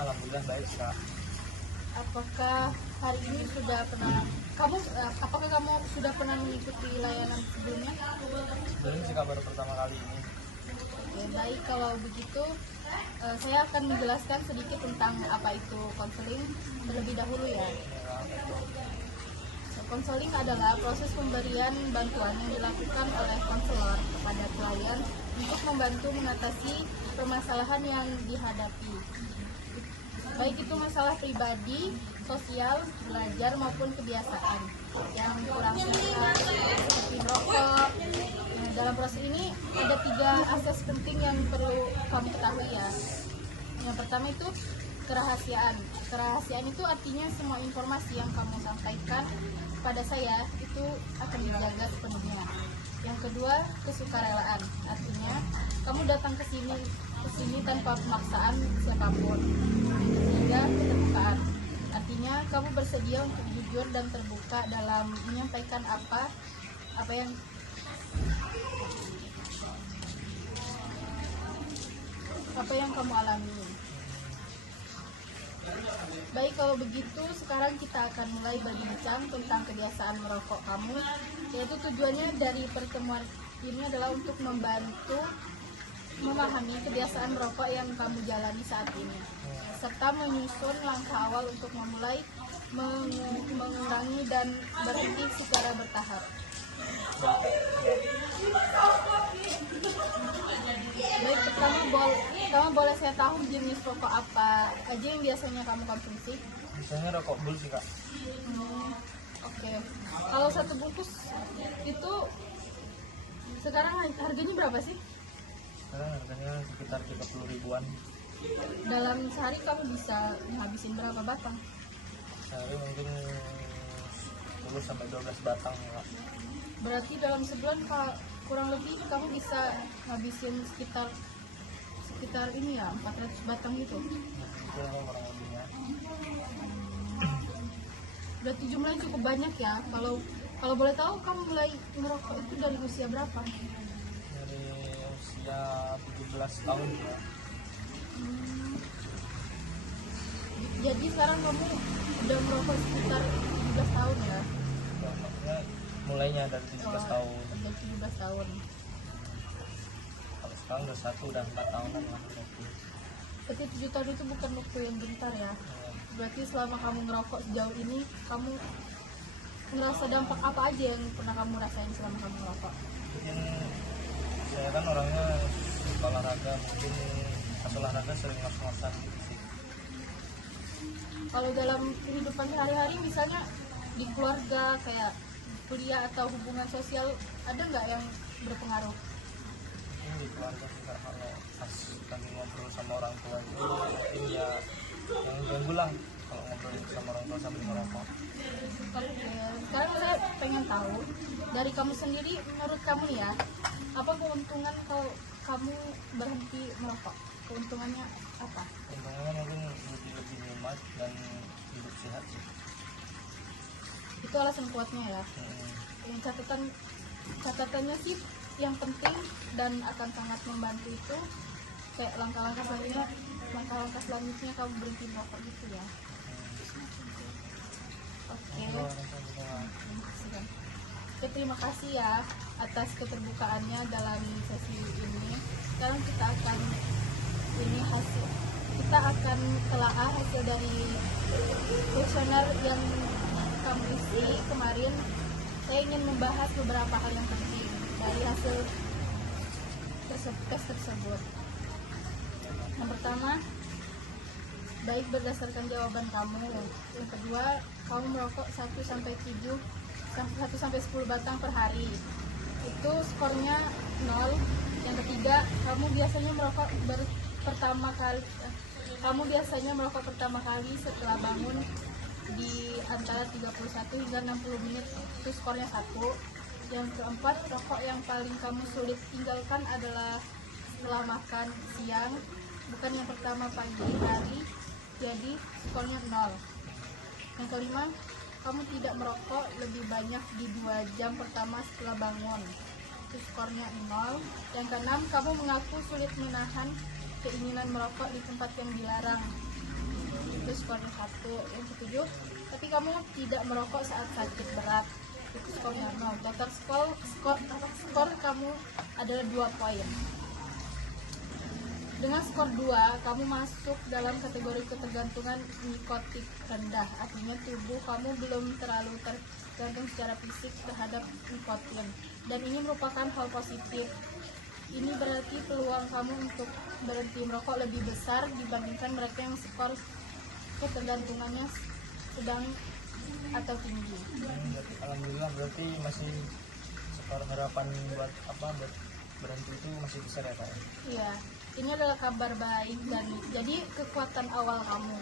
alhamdulillah baik Kak. Apakah hari ini apakah kamu sudah pernah mengikuti layanan sebelumnya? Belum sih Kak, baru pertama kali ini. Oke, baik, kalau begitu saya akan menjelaskan sedikit tentang apa itu konseling terlebih dahulu ya. Konseling adalah proses pemberian bantuan yang dilakukan oleh konselor kepada klien untuk membantu mengatasi permasalahan yang dihadapi. Baik itu masalah pribadi, sosial, belajar maupun kebiasaan yang kurang sehat seperti merokok. Nah, dalam proses ini ada 3 asas penting yang perlu kamu ketahui ya. Yang pertama itu kerahasiaan. Kerahasiaan itu artinya semua informasi yang kamu sampaikan kepada saya itu akan dijaga sepenuhnya. Yang kedua, kesukarelaan. Artinya kamu datang ke sini tanpa pemaksaan siapapun. Ketiga, keterbukaan. Artinya kamu bersedia untuk jujur dan terbuka dalam menyampaikan apa yang kamu alami. Baik, kalau begitu sekarang kita akan mulai berbincang tentang kebiasaan merokok kamu, yaitu tujuannya dari pertemuan ini adalah untuk membantu memahami kebiasaan merokok yang kamu jalani saat ini, serta menyusun langkah awal untuk memulai mengurangi dan berhenti secara bertahap. Baik, pertama boleh saya tahu jenis rokok apa aja yang biasanya kamu konsumsi? Biasanya rokok bul sih Kak. Oke. Kalau satu bungkus itu sekarang harganya berapa sih? Sekarang harganya sekitar 30 ribuan. Dalam sehari kamu bisa menghabisin berapa batang? Sehari mungkin 10 sampai 12 batang Kak. Berarti dalam sebulan kurang lebih kamu bisa habisin sekitar ini ya, 400 batang gitu. Itu kurang lebihnya. Berarti jumlahnya cukup banyak ya. Kalau boleh tahu kamu mulai merokok itu dari usia berapa? Dari usia 17 tahun ya. Jadi sekarang kamu udah merokok sekitar 17 tahun ya? Ya, maksudnya mulainya dari 17 tahun. Udah 17 tahun. Kalau sekarang udah 4 tahunan lah. Berarti 7 tahun itu bukan waktu yang bentar ya? Berarti selama kamu ngerokok sejauh ini, kamu ngerasa dampak apa aja yang pernah kamu rasain selama kamu ngerokok? Mungkin saya kan orangnya suka olahraga, mungkin pas olahraga sering ngos-ngosan gitu sih. Kalau dalam kehidupan sehari-hari misalnya di keluarga kayak kuliah atau hubungan sosial, ada nggak yang berpengaruh? Mungkin di keluarga juga kalau pas kami ngobrol sama orang tua itu mungkin ya yang ganggu lah kalau ngobrol sama orang tua sambil merokok. Oke, sekarang saya pengen tahu dari kamu sendiri, menurut kamu ya, apa keuntungan kalau kamu berhenti merokok? Keuntungannya apa? Untungnya mungkin lebih nikmat dan hidup sehat sih. Itu alasan kuatnya ya. Yang catatannya sih yang penting dan akan sangat membantu itu kayak langkah-langkah selanjutnya kamu berhenti merokok gitu ya. Oke. Oke, terima kasih ya atas keterbukaannya dalam sesi ini. Sekarang kita akan telaah hasil dari kuesioner yang kamu isi kemarin. Saya ingin membahas beberapa hal yang penting dari hasil tes tersebut. Yang pertama, baik berdasarkan jawaban kamu. Yang kedua, kamu merokok 1 sampai 10 batang per hari. Itu skornya 0. Yang ketiga, kamu biasanya merokok pertama kali setelah bangun di antara 31 hingga 60 menit. Itu skornya 1. Yang keempat, rokok yang paling kamu sulit tinggalkan adalah setelah makan siang, bukan yang pertama pagi hari, jadi skornya 0. Yang kelima, kamu tidak merokok lebih banyak di 2 jam pertama setelah bangun, itu skornya 0. Yang keenam, kamu mengaku sulit menahan keinginan merokok di tempat yang dilarang, skornya 1. Yang ketujuh, tapi kamu tidak merokok saat sakit berat, itu skornya 0. Total skor kamu adalah 2 poin. Dengan skor 2, kamu masuk dalam kategori ketergantungan nikotik rendah. Artinya tubuh kamu belum terlalu tergantung secara fisik terhadap nikotin. Dan ini merupakan hal positif. Ini berarti peluang kamu untuk berhenti merokok lebih besar dibandingkan mereka yang skor ketergantungannya sedang atau tinggi. Alhamdulillah, berarti masih skor harapan buat berhenti itu masih besar ya Kak? Iya, ini adalah kabar baik dan jadi kekuatan awal kamu.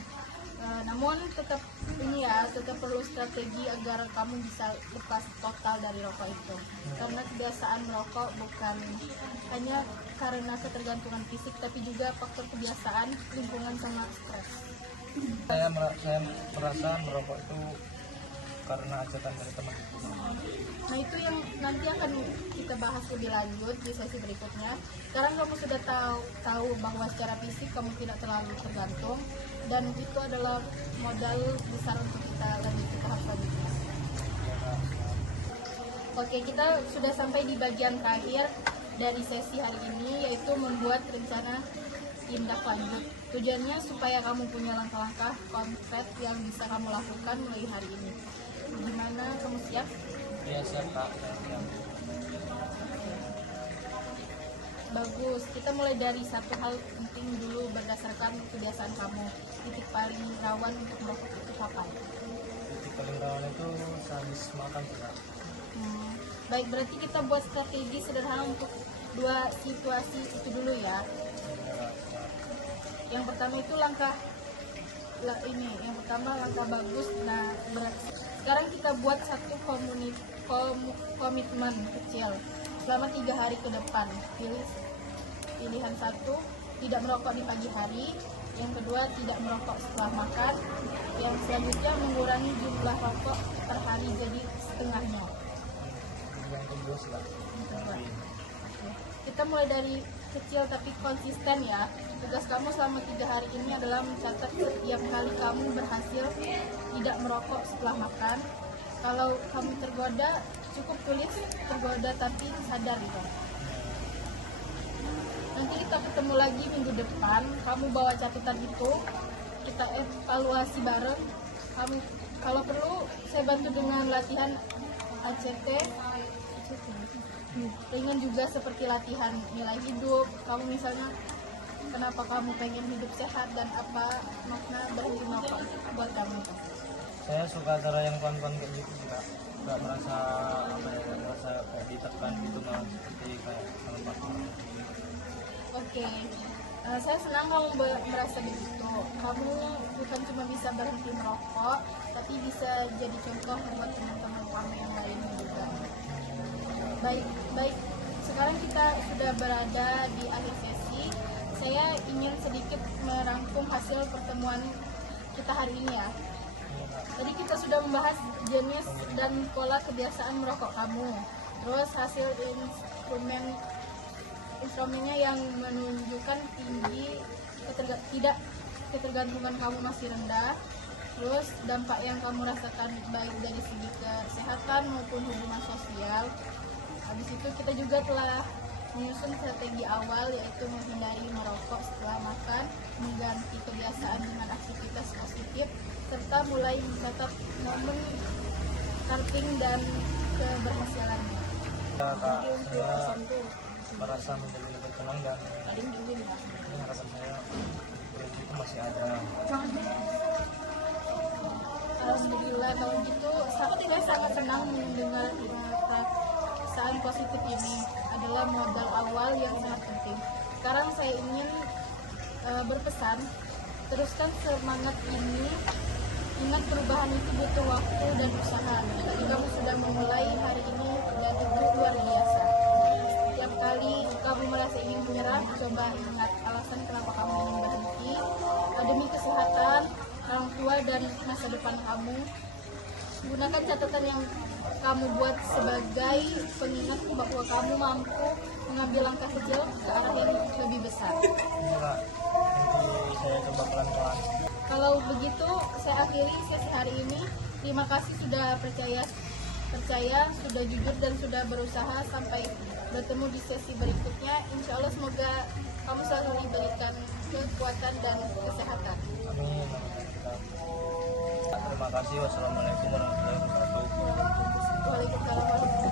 Namun tetap perlu strategi agar kamu bisa lepas total dari rokok itu. Karena kebiasaan merokok bukan hanya karena ketergantungan fisik, tapi juga faktor kebiasaan, lingkungan, sama stres. Saya merasa merokok itu karena ajakan dari teman. Nah, itu yang nanti akan kita bahas lebih lanjut di sesi berikutnya. Sekarang kamu sudah tahu bahwa secara fisik kamu tidak terlalu tergantung, dan itu adalah modal besar untuk kita lanjut ke tahap selanjutnya. Oke, kita sudah sampai di bagian terakhir dari sesi hari ini, yaitu membuat rencana tindak lanjut. Tujuannya supaya kamu punya langkah-langkah konkret yang bisa kamu lakukan mulai hari ini. Gimana, kamu siap? Iya, siap Kak. Bagus, kita mulai dari satu hal penting dulu berdasarkan kebiasaan kamu. Titik paling rawan untuk merokok itu kapan? Titik paling rawan itu sehabis makan sih Kak. Baik, berarti kita buat strategi sederhana untuk 2 situasi itu dulu ya. Yang pertama itu langkah bagus. Nah, sekarang kita buat satu komitmen kecil selama 3 hari ke depan. Pilihan 1, tidak merokok di pagi hari. Yang kedua, tidak merokok setelah makan. Yang selanjutnya, mengurangi jumlah rokok per hari jadi setengahnya. Yang kedua sih Kak. Kita mulai dari kecil tapi konsisten ya. Tugas kamu selama 3 hari ini adalah mencatat setiap kali kamu berhasil tidak merokok setelah makan. Kalau kamu tergoda, cukup tulis tergoda tapi sadar gitu. Nanti kita ketemu lagi minggu depan. Kamu bawa catatan itu, kita evaluasi bareng. Kalau perlu, saya bantu dengan latihan ACT. Ringan juga seperti latihan nilai hidup. Kamu misalnya, kenapa kamu pengen hidup sehat dan apa makna berhenti merokok buat kamu? Saya suka cara yang pelan-pelan kayak gitu sih Kak. Nggak merasa kayak ditekan gitu, malah seperti kayak melemah. Oke. Saya senang kamu merasa begitu. Kamu bukan cuma bisa berhenti merokok, tapi bisa jadi contoh buat teman-teman kamu yang lain juga. Baik. Sekarang kita sudah berada di akhir sesi. Saya ingin sedikit merangkum hasil pertemuan kita hari ini ya. Tadi kita sudah membahas jenis dan pola kebiasaan merokok kamu. Terus hasil instrumennya yang menunjukkan ketergantungan kamu masih rendah. Terus dampak yang kamu rasakan baik dari segi kesehatan maupun hubungan sosial. Habis itu kita juga telah menyusun strategi awal, yaitu menghindari merokok setelah makan, mengganti kebiasaan dengan aktivitas positif, serta mulai mencatat momen starting dan keberhasilannya. Saya merasa menjadi lebih tenang dan ini harapan saya itu masih ada. Alhamdulillah, kalau gitu saya sangat senang mendengar perasaan positif ini. Adalah modal awal yang sangat penting. Sekarang saya ingin berpesan, teruskan semangat ini. Ingat, perubahan itu butuh waktu dan usaha. Tapi kamu sudah memulai hari ini dan itu luar biasa. Setiap kali kamu merasa ingin menyerah, coba ingat alasan kenapa kamu ingin berhenti. Demi kesehatan orang tua dan masa depan kamu. Gunakan catatan yang kamu buat sebagai pengingat bahwa kamu mampu mengambil langkah kecil ke arah yang lebih besar. Nanti saya coba pelan-pelan. Kalau begitu, hari ini. Terima kasih sudah percaya, sudah jujur dan sudah berusaha. Sampai bertemu di sesi berikutnya. Insya Allah semoga kamu selalu diberikan kekuatan dan kesehatan. Amin. Terima kasih. Wassalamualaikum warahmatullahi wabarakatuh. Waalaikumsalam warahmatullahi wabarakatuh.